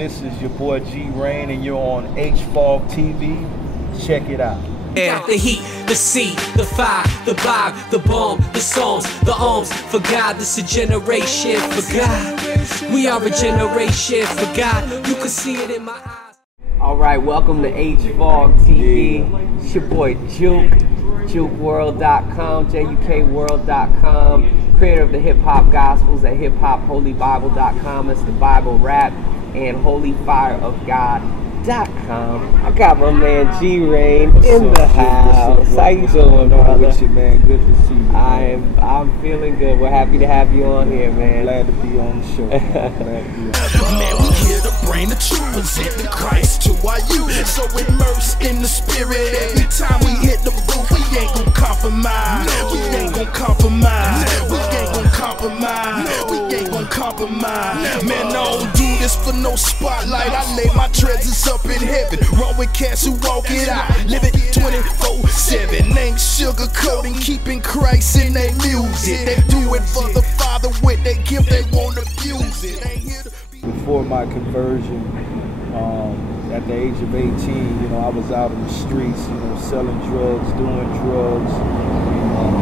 This is your boy G Rain, and you're on HFOG TV. Check it out. Yeah, the heat, the sea, the fire, the vibe, the bomb, the songs, the arms. For God, this a generation. For God, we are a generation. For God, you can see it in my eyes. Alright, welcome to HFOG TV. It's your boy Juke, JukeWorld.com, JUKWorld.com, creator of the Hip Hop Gospels at HipHopHolyBible.com. That's the Bible rap, and HolyFireOfGod.com. I got my man G Rain in the house. How you doing, brother? With you, man. Good to see you. I'm feeling good. We're happy to have you on here, man. Glad to be on the show. Man, we here to bring the truth, presenting Christ to our youth. So immersed in the spirit, every time we hit the booth, we ain't gon' compromise. We ain't gon' compromise. We ain't gon' compromise. We ain't gon' compromise. Man, I don't do this for no spotlight. I lay my treasures up in heaven. Run with cats who walk it out, live it 24/7. Ain't sugarcoating, keeping Christ in their music. They do it for the Father with their gift, they won't abuse it. Before my conversion, at the age of 18, you know, I was out in the streets, you know, selling drugs, doing drugs,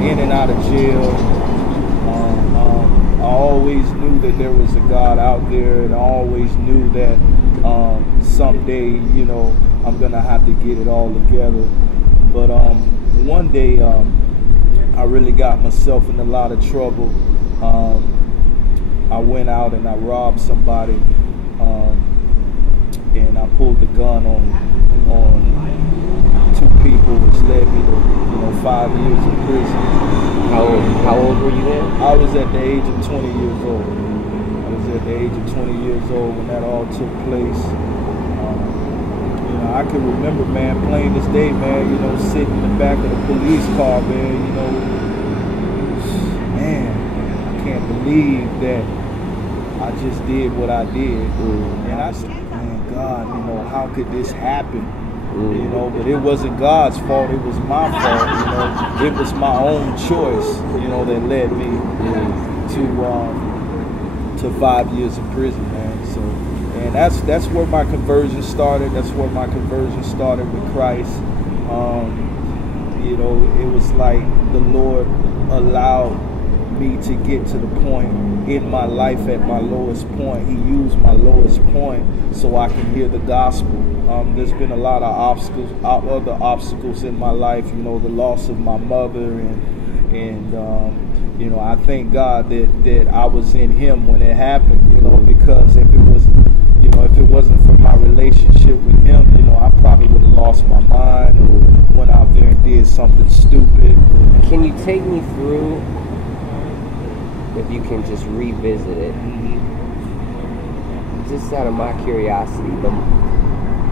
in and out of jail. I always knew that there was a God out there, and I always knew that someday, you know, I'm gonna have to get it all together. But one day, I really got myself in a lot of trouble. I went out and I robbed somebody, and I pulled the gun on two people, which led me to, you know, 5 years in prison. How old were you then? I was at the age of 20 years old. I was at the age of 20 years old when that all took place. You know, I can remember, man, plain as day, man, you know, sitting in the back of the police car, man, you know, man, I can't believe that I just did what I did. And I said, man, God, you know, how could this happen? You know, but it wasn't God's fault, it was my fault, you know. It was my own choice, you know, that led me to 5 years in prison, man. So, and that's where my conversion started. That's where my conversion started with Christ. You know, it was like the Lord allowed me to get to the point in my life at my lowest point. He used my lowest point so I can hear the gospel. There's been a lot of other obstacles in my life, you know, the loss of my mother, and you know, I thank God that I was in Him when it happened, you know, because if it wasn't for my relationship with Him, you know, I probably would have lost my mind or went out there and did something stupid. Can you take me through, if you can just revisit it, just out of my curiosity,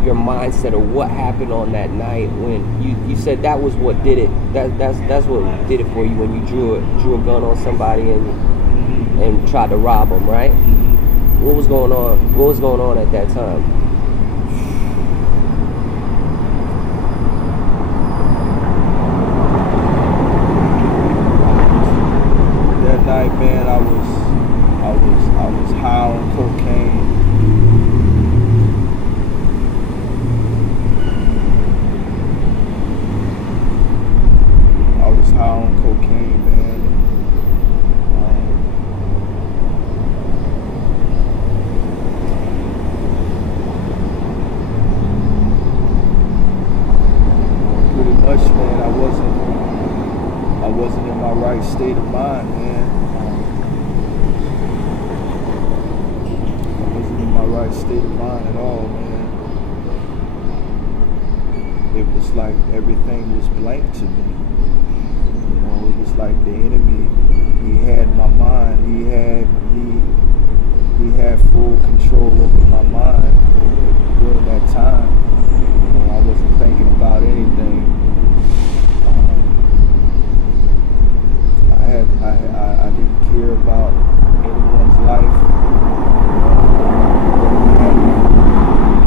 your mindset of what happened on that night when you said that was what did it. That's what did it for you when you drew a gun on somebody and tried to rob them, right? What was going on? What was going on at that time? That night, man, I was high on cocaine. I was high on cocaine, man. Pretty much, man, I wasn't in my right state of mind, man. Right state of mind at all, man. It was like everything was blank to me. You know, it was like the enemy, he had my mind. He had full control over my mind during that time. You know, I wasn't thinking about anything. I didn't care about anyone's life.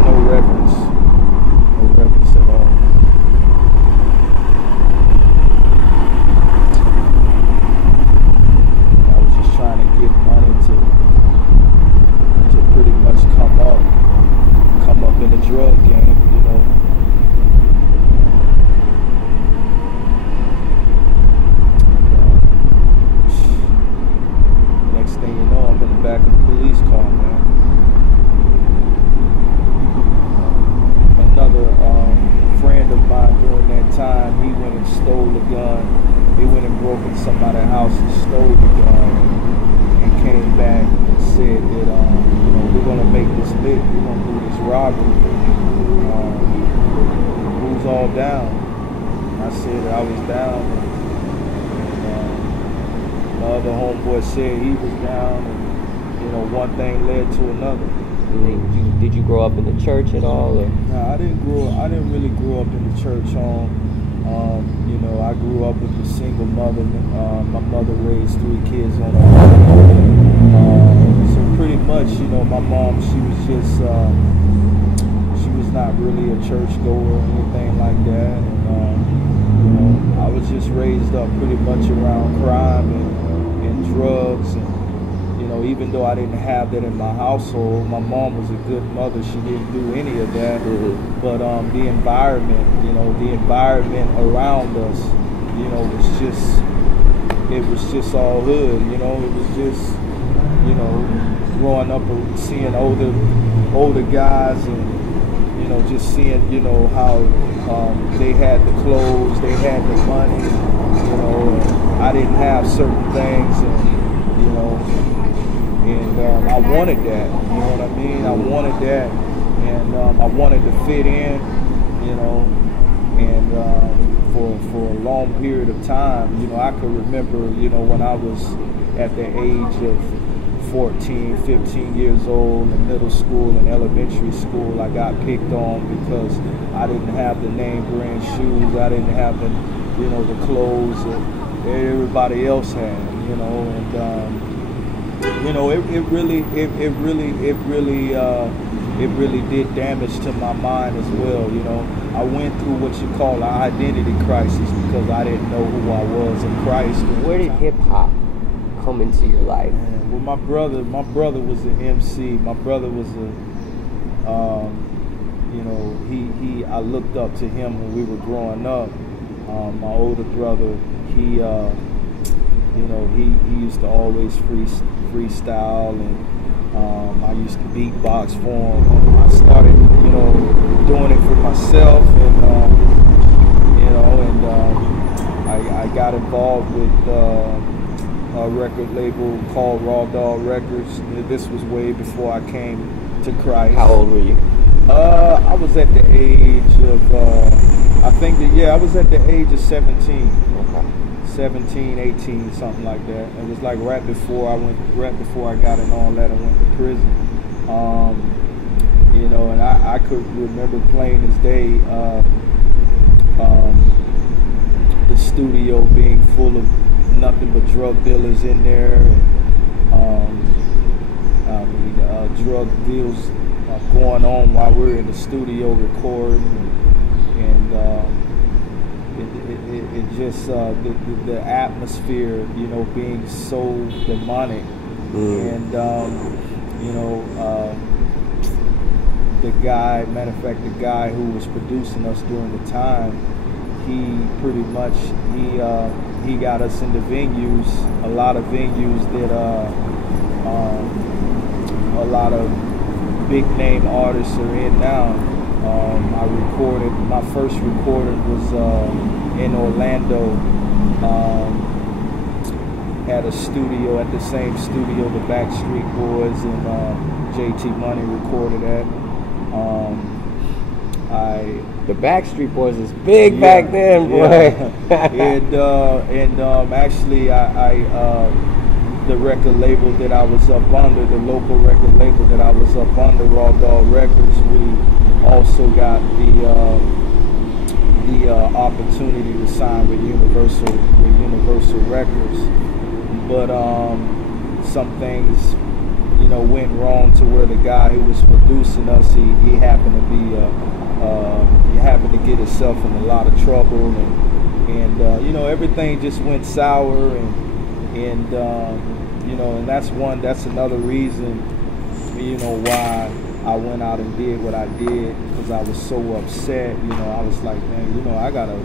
No reverence at all. I was just trying to get money to pretty much come up. lit. We're gonna do this robbery. Who's all down? I said I was down, and the other homeboy said he was down, and you know, one thing led to another. Did you grow up in the church at all? Or? No, I didn't really grow up in the church home. You know, I grew up with a single mother. My mother raised 3 kids on her own. So pretty much, you know, my mom, she was just, she was not really a church goer or anything like that. And, you know, I was just raised up pretty much around crime and drugs. And, you know, even though I didn't have that in my household, my mom was a good mother. She didn't do any of that. But the environment, you know, the environment around us, you know, it was just all hood. You know, it was just, you know, growing up and seeing older guys, and you know, just seeing, you know, how they had the clothes, they had the money, you know, and I didn't have certain things, and you know. And I wanted that, you know what I mean? I wanted that, and I wanted to fit in, you know, and for a long period of time, you know, I could remember, you know, when I was at the age of 14, 15 years old in middle school and elementary school, I got picked on because I didn't have the name brand shoes, I didn't have the, you know, the clothes that everybody else had, you know, and you know, it really did damage to my mind as well. You know, I went through what you call an identity crisis because I didn't know who I was in Christ. Where did hip hop come into your life? Well, my brother was an MC. My brother was a, you know, I looked up to him when we were growing up. My older brother, you know, he used to always freestyle, and I used to beatbox for him. I started, you know, doing it for myself, and you know, and I got involved with a record label called Raw Dog Records. This was way before I came to Christ. How old were you? I was at the age of, I was at the age of 17. Okay. 17, 18, something like that. It was like right before I got in all that and went to prison. You know, and I could remember plain as day the studio being full of nothing but drug dealers in there, and drug deals going on while we're in the studio recording, and it just the atmosphere, you know, being so demonic, and you know, the guy who was producing us during the time, he pretty much he got us into venues, a lot of venues that a lot of big name artists are in now. My first recording was in Orlando, at a studio, at the same studio the Backstreet Boys and JT Money recorded at. The Backstreet Boys is big back then, boy. Yeah. and actually, the record label that I was up under, the local record label that I was up under, Raw Dog Records, we also got the opportunity to sign with Universal Records, but some things, you know, went wrong to where the guy who was producing us, he happened to be he happened to get himself in a lot of trouble, and you know, everything just went sour, and you know, and that's another reason, you know, why I went out and did what I did, because I was so upset. You know, I was like, man, you know, I gotta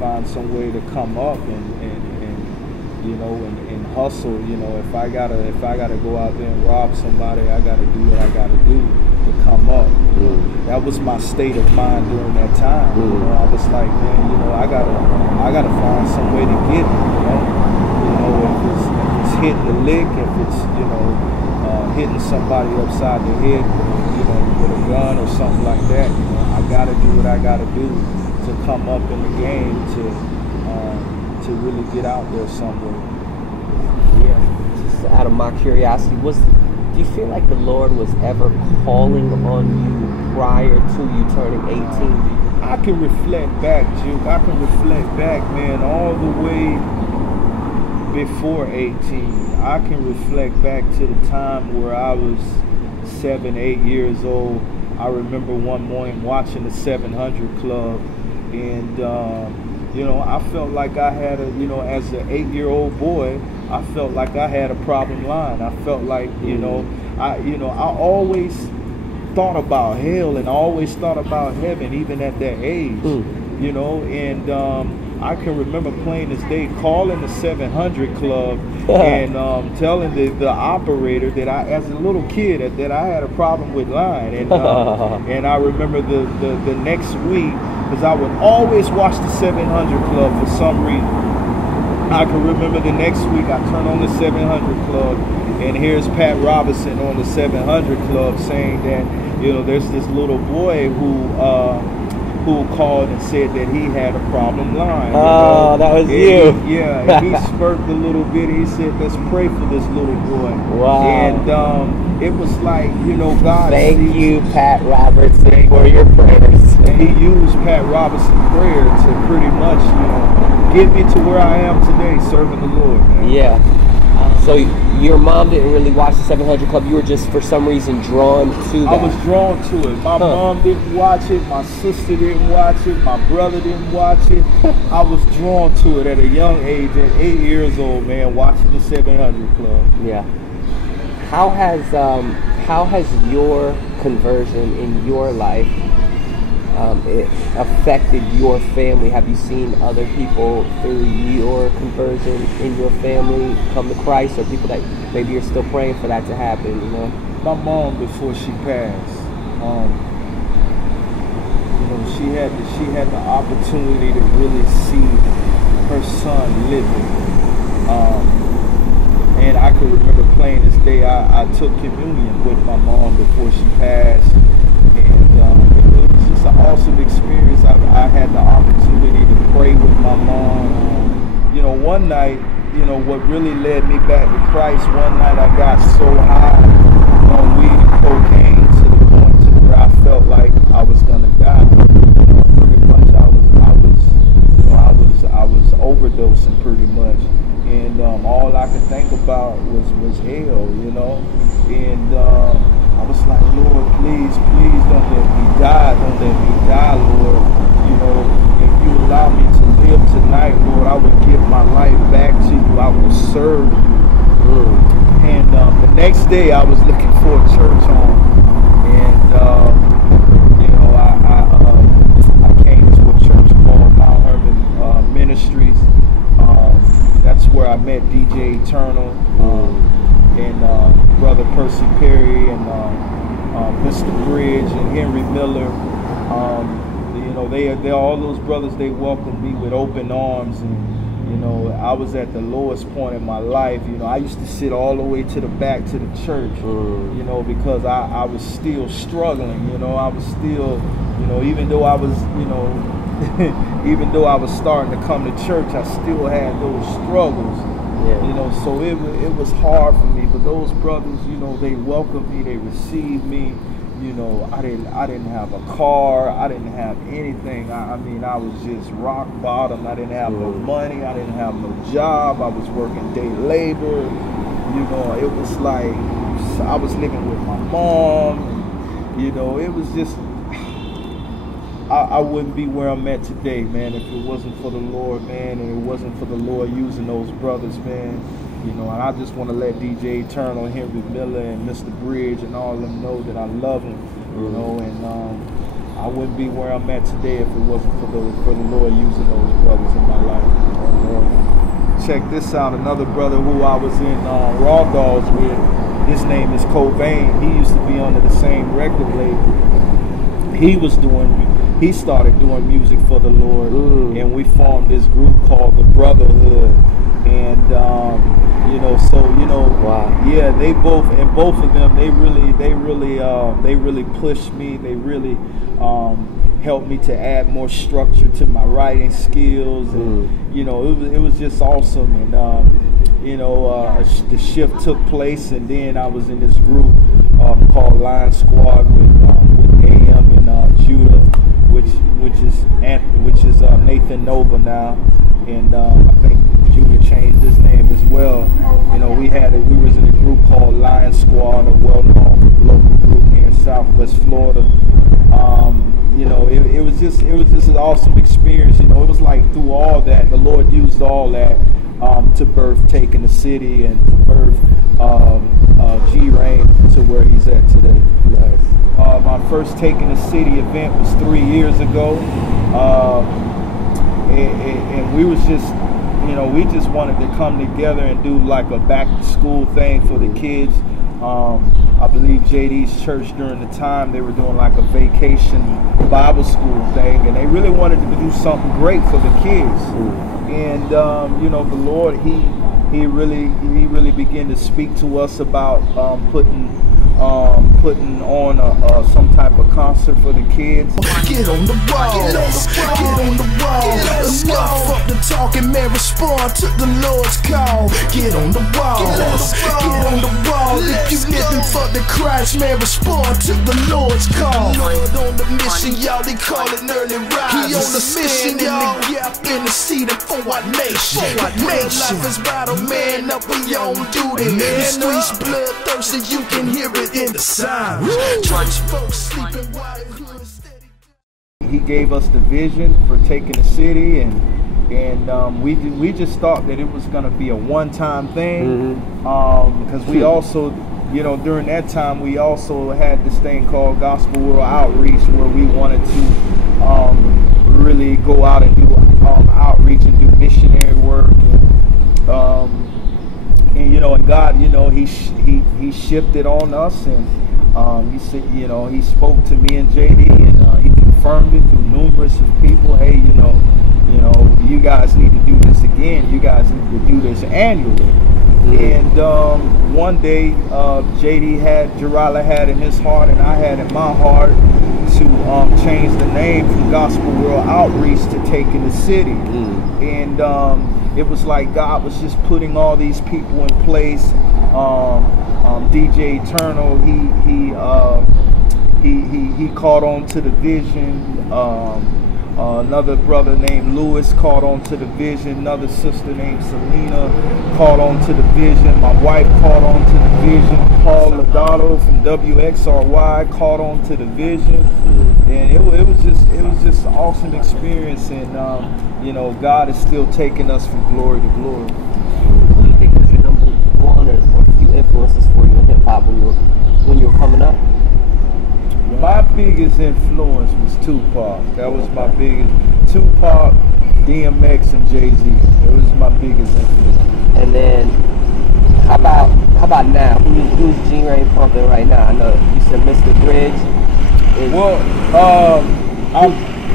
find some way to come up and you know, and hustle. You know, if I gotta go out there and rob somebody, I gotta do what I gotta do to come up. That was my state of mind during that time. You know, I was like, man, you know, I gotta find some way to get it. You know, if it's hitting the lick, if it's, you know, hitting somebody upside the head, you know, with a gun or something like that. You know, I gotta do what I gotta do to come up in the game to really get out there somewhere. Yeah. Just out of my curiosity, do you feel like the Lord was ever calling on you prior to you turning 18? I can reflect back, Juke. I can reflect back, man, all the way before 18. I can reflect back to the time where I was 7, 8 years old. I remember one morning watching the 700 Club, and you know, I felt like I had a, you know, as an 8-year-old boy, I felt like I had a problem line. I felt like, you know, I always thought about hell, and I always thought about heaven, even at that age, you know, and I can remember plain as day calling the 700 Club and telling the operator that I, as a little kid, that I had a problem with line, and I remember the next week, because I would always watch the 700 Club for some reason. I can remember the next week I turned on the 700 Club, and here's Pat Robinson on the 700 Club saying that, you know, there's this little boy who called and said that he had a problem line. Oh, that was you. Yeah, and he spurted a little bit. He said, let's pray for this little boy. Wow. And it was like, you know, God. Thank you, Pat Robertson, for your prayers. And he used Pat Robertson's prayer to pretty much, you know, get me to where I am today, serving the Lord, man. Yeah. So your mom didn't really watch the 700 Club. You were just, for some reason, drawn to that. I was drawn to it. My mom didn't watch it. My sister didn't watch it. My brother didn't watch it. I was drawn to it at a young age, at 8 years old, man, watching the 700 Club. Yeah. How has your conversion in your life it affected your family? Have you seen other people through your conversion in your family come to Christ, or people that maybe you're still praying for that to happen? You know, my mom, before she passed, you know, she had the opportunity to really see her son living, and I can remember plain as day. I took communion with my mom before she passed, and it was just an awesome experience. I had the opportunity to pray with my mom. You know, one night, you know, what really led me back to Christ, one night I got so high on weed and cocaine to the point to where I felt like I was gonna die. Pretty much I was overdosing pretty much. And all I could think about was hell, you know. And I was like, Lord, please don't let me die. Don't let me die, Lord. You know, if you allow me to live tonight, Lord, I will give my life back to you. I will serve you. And the next day, I was looking for a church home. And, you know, I came to a church called Mount Hermon Ministries. That's where I met DJ Eternal and Brother Percy Perry and Mr. Bridge and Henry Miller. You know, they're all those brothers. They welcomed me with open arms, and you know, I was at the lowest point in my life. You know, I used to sit all the way to the back to the church. You know, because I was still struggling. You know, I was still, you know, even though I was, you know. Even though I was starting to come to church, I still had those struggles. Yeah. You know, so it was hard for me. But those brothers, you know, they welcomed me, they received me. You know, I didn't have a car, I didn't have anything. I mean, I was just rock bottom. I didn't have no money, I didn't have no job. I was working day labor. You know, it was like I was living with my mom. You know, it was just. I wouldn't be where I'm at today, man, if it wasn't for the Lord, man, and it wasn't for the Lord using those brothers, man. You know, and I just want to let DJ Eternal, Henry Miller, and Mr. Bridge, and all of them know that I love them, you know, and I wouldn't be where I'm at today if it wasn't for the Lord using those brothers in my life. Check this out, another brother who I was in Raw Dogs with, his name is Cobain. He used to be under the same record label. he started doing music for the Lord, and we formed this group called the Brotherhood. And wow. Yeah, both of them, they really pushed me. They really helped me to add more structure to my writing skills, and it was just awesome. And the shift took place, and then I was in this group called Lion Squad with AM and Judah, which is Nathan Nova now, and I think Junior changed his name as well. We was in a group called Lion Squad, a well-known local group here in Southwest Florida. It was just an awesome experience. It was like through all that, the Lord used all that to birth Taking the City and to birth G-Rain to where he's at today. Nice. My first Taking the City event was 3 years ago, and we was just, we just wanted to come together and do like a back to school thing for the kids. I believe JD's church during the time, they were doing like a vacation Bible school thing, and they really wanted to do something great for the kids. And the Lord, he really began to speak to us about putting on some type of concert for the kids. Get on the wall, get on the wall. Enough up the talking, man, respond to the Lord's call. Get on the wall, get on the wall. If you living for the Christ, man, respond to the Lord's call. Lord on the mission, y'all, they call it early rise. He on the mission, y'all, in the seat for our nation. Life is battle, man, up we on duty. The streets bloodthirsty, you can hear it in the signs. Church folks sleeping while the hood steady. He gave us the vision for Taking the City, and we just thought that it was going to be a one-time thing, because we also, during that time, we also had this thing called Gospel World Outreach, where we wanted to really go out and do outreach and do missionary work, and God, he shifted on us, and he said, he spoke to me and JD, and he confirmed it through numerous of people. Hey, you guys need to do this again. You guys need to do this annually. And one day, Jarala had in his heart, and I had in my heart, to change the name from Gospel World Outreach to Taking the City. And it was like God was just putting all these people in place. DJ Eternal, he caught on to the vision. Another brother named Lewis caught on to the vision. Another sister named Selena caught on to the vision. My wife caught on to the vision. Paul Lodato from WXRY caught on to the vision. And it was just an awesome experience. And God is still taking us from glory to glory. What do you think was your number one or a few influences for you in hip hop when you were coming up? My biggest influence was Tupac. That was my biggest. Tupac, DMX, and Jay-Z. It was my biggest influence. And then, how about now? Who's G-Rain pumping right now? I know you said Mr. Bridge.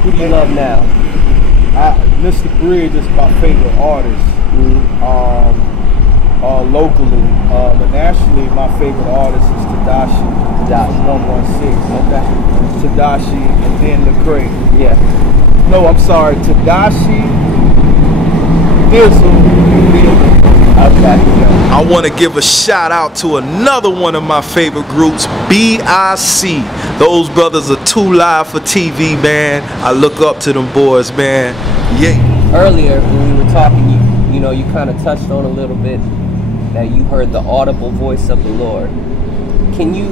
Who do you love now? Mr. Bridge is my favorite artist. Locally, but nationally, my favorite artist is Tadashi. 116. Okay. Tadashi, and then Lecrae. Yeah. No, I'm sorry. Tadashi, Dizzle. I want to give a shout out to another one of my favorite groups, BIC. Those brothers are too live for TV, man. I look up to them boys, man. Yeah. Earlier when we were talking, you kind of touched on a little bit that you heard the audible voice of the Lord. Can you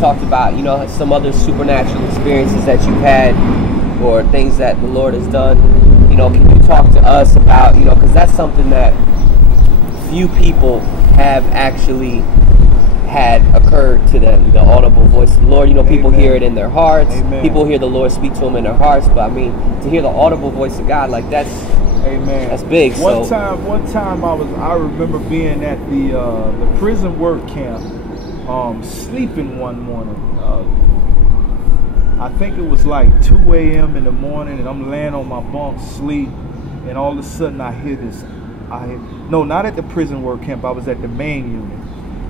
talked about some other supernatural experiences that you've had or things that the Lord has done. Can you talk to us about because that's something that few people have actually had occurred to them, the audible voice of the Lord. People Amen. Hear it in their hearts. Amen. People hear the Lord speak to them in their hearts, but to hear the audible voice of God, like that's Amen. That's big. One time I remember being at the prison work camp, sleeping one morning. I think it was like 2 a.m. in the morning, and I'm laying on my bunk, sleep, and all of a sudden I hear this. No, not at the prison work camp. I was at the main unit,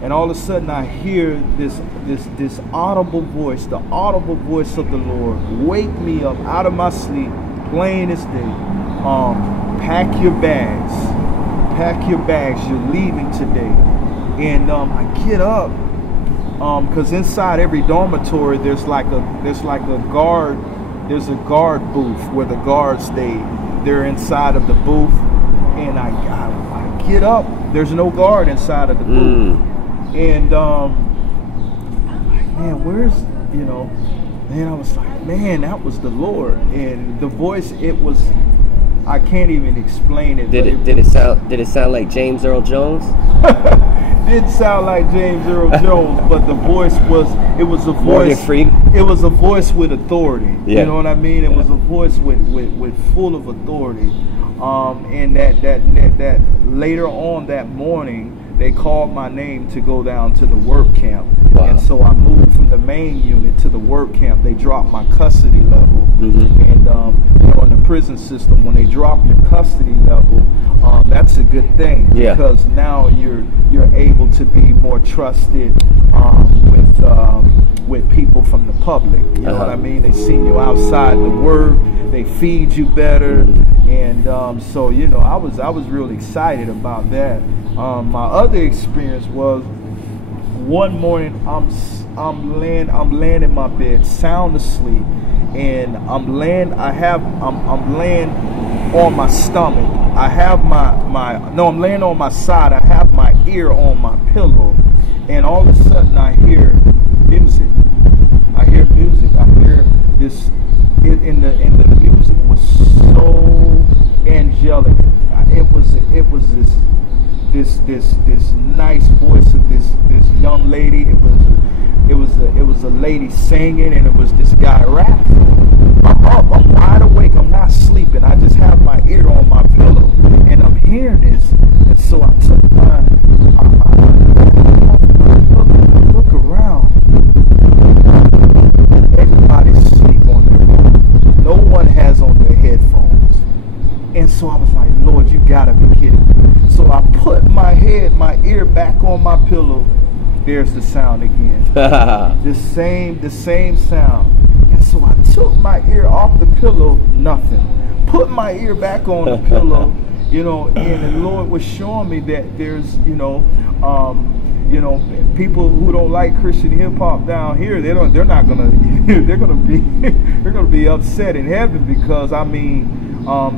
and all of a sudden I hear this audible voice, the audible voice of the Lord, wake me up out of my sleep, plain as day. Pack your bags. Pack your bags. You're leaving today. And I get up. Because inside every dormitory there's a guard booth where the guards stay. They're inside of the booth, and I get up. There's no guard inside of the booth, and I'm like, man, where's And I was like, man, that was the Lord, and the voice. It was. I can't even explain it. Did it sound like James Earl Jones? Didn't sound like James Earl Jones, but the voice was. It was a voice. It was a voice with authority. Yeah. You know what I mean? It was a voice with full of authority. And that later on that morning, they called my name to go down to the work camp. Wow. And so I moved from the main unit to the work camp. They dropped my custody level. Mm-hmm. And in the prison system, when they drop your custody level, that's a good thing, because now you're able to be more trusted with people from the public. You know what I mean? They see you outside the work. They feed you better. And so I was really excited about that. My other experience was one morning I'm laying in my bed, sound asleep, and I'm laying on my stomach. I'm laying on my side. I have my ear on my pillow, and all of a sudden I hear music. I hear this. In the music was so angelic. It was this nice voice of this young lady. It was a lady singing, and it was this guy rapping. I'm up, I'm wide awake, I'm not sleeping. I just have my ear on my pillow, and I'm hearing this. And so I took look around. Everybody's asleep on their phone. No one has on their headphones. And so I was like, Lord, you gotta be kidding me. So I put my ear back on my pillow. There's the sound again. the same sound. And so I took my ear off the pillow, nothing. Put my ear back on the pillow, and the Lord was showing me that there's, people who don't like Christian hip hop down here, they're gonna be upset in heaven, because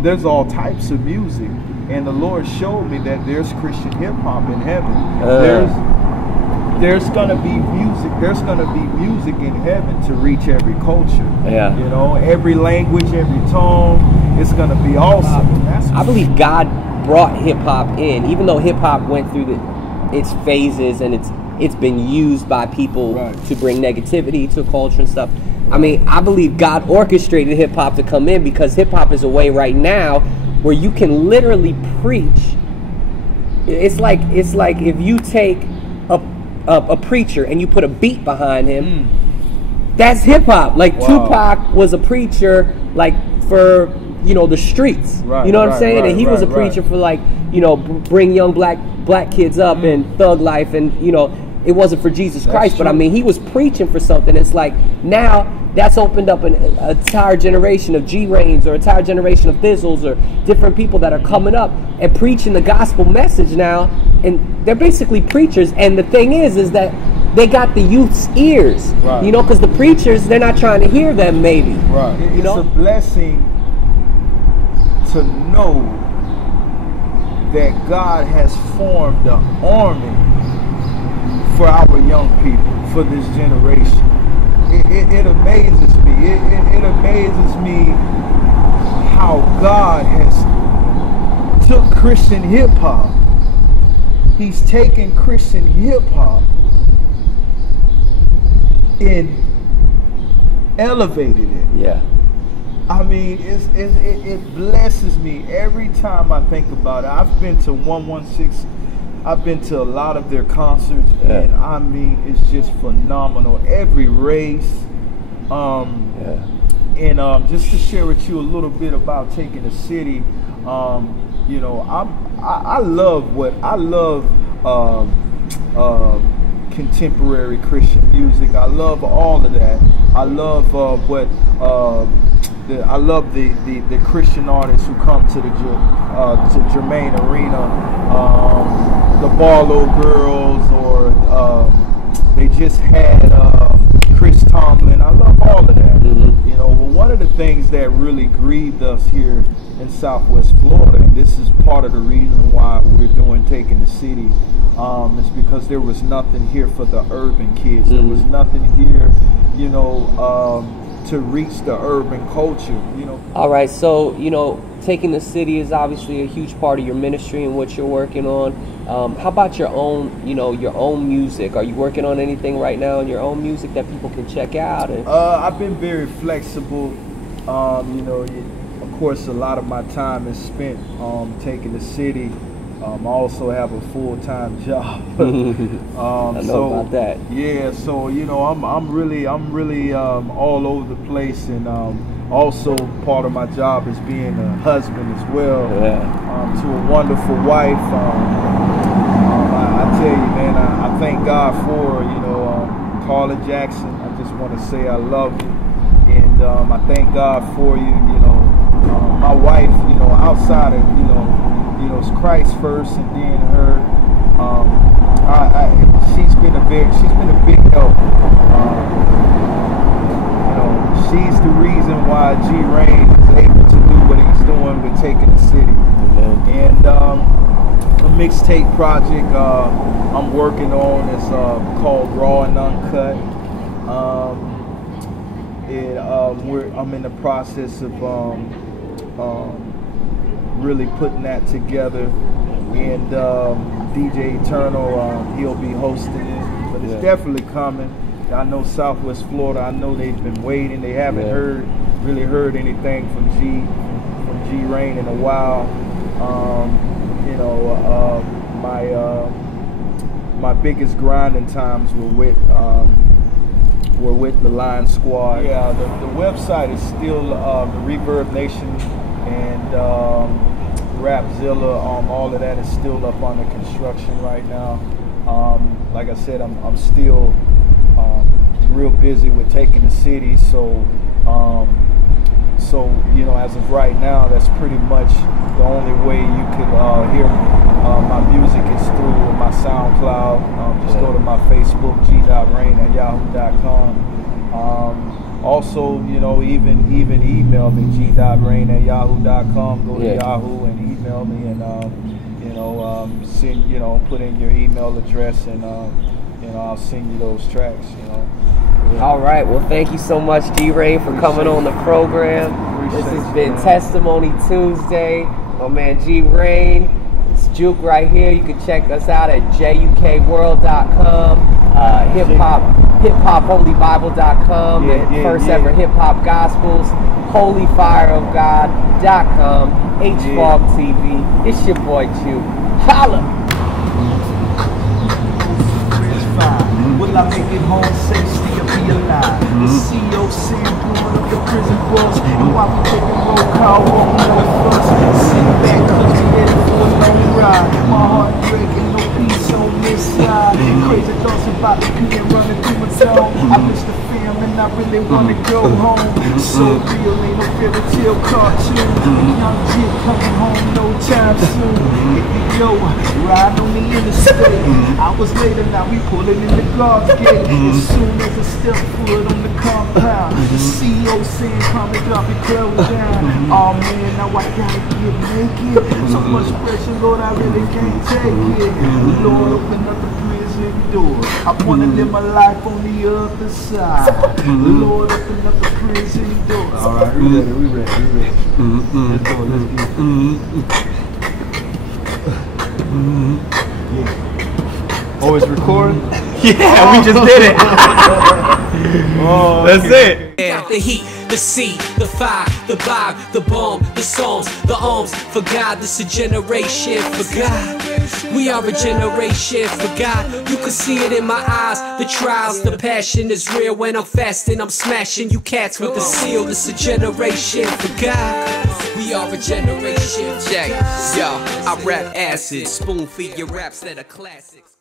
there's all types of music, and the Lord showed me that there's Christian hip hop in heaven. There's gonna be music. There's gonna be music in heaven to reach every culture. Yeah. Every language, every tone. It's gonna be awesome. I believe God brought hip hop in, even though hip hop went through its phases, and it's been used by people to bring negativity to culture and stuff. I believe God orchestrated hip hop to come in, because hip hop is a way right now where you can literally preach. It's like if you take a preacher and you put a beat behind him, that's hip hop. Like Tupac was a preacher, like for the streets. You know what I'm saying? And he was a preacher for bring young black kids up and thug life, and it wasn't for Jesus Christ, but he was preaching for something. It's like now that's opened up an entire generation of G-Rains, or an entire generation of Thizzles, or different people that are coming up and preaching the gospel message now, and they're basically preachers. And the thing is that they got the youth's ears, because the preachers, they're not trying to hear them, maybe. It's a blessing to know that God has formed an army for our young people, for this generation. It amazes me. It amazes me how God has took Christian hip hop. He's taken Christian hip hop and elevated it. Yeah. It blesses me every time I think about it. I've been to 116. I've been to a lot of their concerts, and it's just phenomenal. Every race, And just to share with you a little bit about taking the city, you know, I love contemporary Christian music. I love all of that. I love I love the Christian artists who come to to Germain Arena, the Barlow Girls, or they just had Chris Tomlin. I love all of that. You know, but one of the things that really grieved us here in Southwest Florida, and this is part of the reason why we're doing Taking the City, is because there was nothing here for the urban kids. There was nothing here, you know, to reach the urban culture, you know. All right, so, you know, Taking the City is obviously a huge part of your ministry and what you're working on. How about your own, you know, your own music? Are you working on anything right now in your own music that people can check out? I've been very flexible. You know, of course, a lot of my time is spent Taking the City. I also have a full-time job. I know about that. Yeah, so you know, I'm really all over the place, and also part of my job is being a husband as well, to a wonderful wife. I tell you, man, I thank God for, you know, Carla Jackson. I just want to say I love you, and I thank God for you. You know, my wife. You know, outside of you know, it's Christ first, and then her. She's been a big help. You know, she's the reason why G Rain is able to do what he's doing with Taking the City. And a mixtape project I'm working on is called Raw and Uncut. I'm in the process of really putting that together, and DJ Eternal, he'll be hosting it, but it's definitely coming. I know Southwest Florida, I know they've been waiting. They haven't really heard anything from G Rain in a while. You know, my biggest grinding times were with the Lion Squad. Yeah, the website is still the Reverb Nation and Rapzilla. All of that is still up under construction right now. Like I said, I'm still real busy with Taking the City, so you know, as of right now, that's pretty much the only way you could hear my music is through my SoundCloud. Just go to my Facebook, g.rain@yahoo.com. Also, you know, even email me, g.rain@yahoo.com. Go to Yahoo and email me, and you know, send, you know, put in your email address, and you know, I'll send you those tracks. You know. All right. Well, thank you so much, G Rain, for coming on the program. This has been Testimony Tuesday. My man G Rain. It's Juke right here. You can check us out at jukworld.com, hiphopholybible.com, and First Ever Hip Hop Gospels, holyfireofgod.com, HFOG TV. It's your boy Juke. Holla! Will I make it home safe, still be alive? The CEO saying blowing up the prison walls, and while we taking roll call, rolling on the bus, sit back, cause we headed for a long ride. My heart breaking, no peace on this side. Crazy thoughts about the pain running through my dome. I miss the fam and I really wanna go home. So real, ain't no fairy tale cartoon. Young kid coming home no time soon. If you go, ride on the interstate. Hours later, now we pulling in the guard's gate. As soon as I step foot on the compound, the CEO saying, come and drop it, close down. Oh man, now I gotta get naked. So much pressure, Lord, I really can't take it. Lord, open up the prison door. I wanna live my life on the other side. Lord, open up the prison door. Alright, we ready. Let's go, let's get it. Yeah. Oh, it's recording? Yeah, we just did it. Oh, That's it. The heat, the sea, the fire, the vibe, the bomb, the songs, the arms. For God, this a generation. For God, we are a generation. For God, you can see it in my eyes. The trials, the passion is real. When I'm fasting, I'm smashing you cats with the seal. This a generation. For God, we are a generation. Check, yo, I rap acid, spoon feed your raps that are classics.